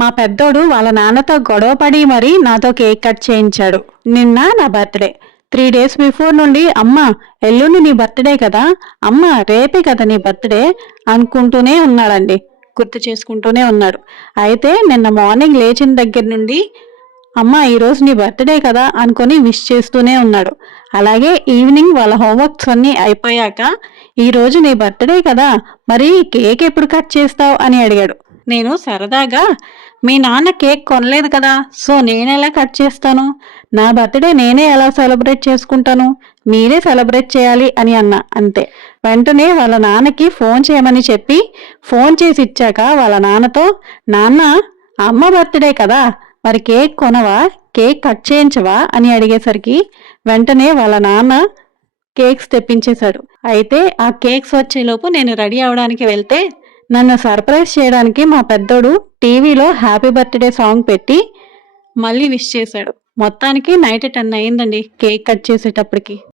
మా పెద్దోడు వాళ్ళ నాన్నతో గొడవ పడి మరీ నాతో కేక్ కట్ చేయించాడు. నిన్న నా బర్త్డే. 3 days బిఫోర్ నుండి అమ్మ ఎల్లుండి నీ బర్త్డే కదా, అమ్మ రేపే కదా నీ బర్త్డే అనుకుంటూనే ఉన్నాడండి. గుర్తు చేసుకుంటూనే ఉన్నాడు. అయితే నిన్న మార్నింగ్ లేచిన దగ్గర నుండి అమ్మ ఈరోజు నీ బర్త్డే కదా అనుకొని విష్ చేస్తూనే ఉన్నాడు. అలాగే ఈవినింగ్ వాళ్ళ హోంవర్క్స్ అన్నీ అయిపోయాక ఈరోజు నీ బర్త్డే కదా, మరి కేక్ ఎప్పుడు కట్ చేస్తావు అని అడిగాడు. నేను సరదాగా మీ నాన్న కేక్ కొనలేదు కదా, సో నేనెలా కట్ చేస్తాను, నా బర్త్డే నేనే ఎలా సెలబ్రేట్ చేసుకుంటాను, మీరే సెలబ్రేట్ చేయాలి అని అన్నా అంతే. వెంటనే వాళ్ళ నాన్నకి ఫోన్ చేయమని చెప్పి ఫోన్ చేసి ఇచ్చాక వాళ్ళ నాన్నతో, నాన్న అమ్మ బర్త్డే కదా, మరి కేక్ కొనవా, కేక్ కట్ చేయించవా అని అడిగేసరికి వెంటనే వాళ్ళ నాన్న కేక్స్ తెప్పించేశాడు. అయితే ఆ కేక్స్ వచ్చేలోపు నేను రెడీ అవడానికి వెళ్తే నన్ను సర్ప్రైజ్ చేయడానికి మా పెద్దోడు టీవీలో హ్యాపీ బర్త్డే సాంగ్ పెట్టి మళ్ళీ విష్ చేశాడు. మొత్తానికి నైట్ 10 అయిందండి కేక్ కట్ చేసేటప్పటికి.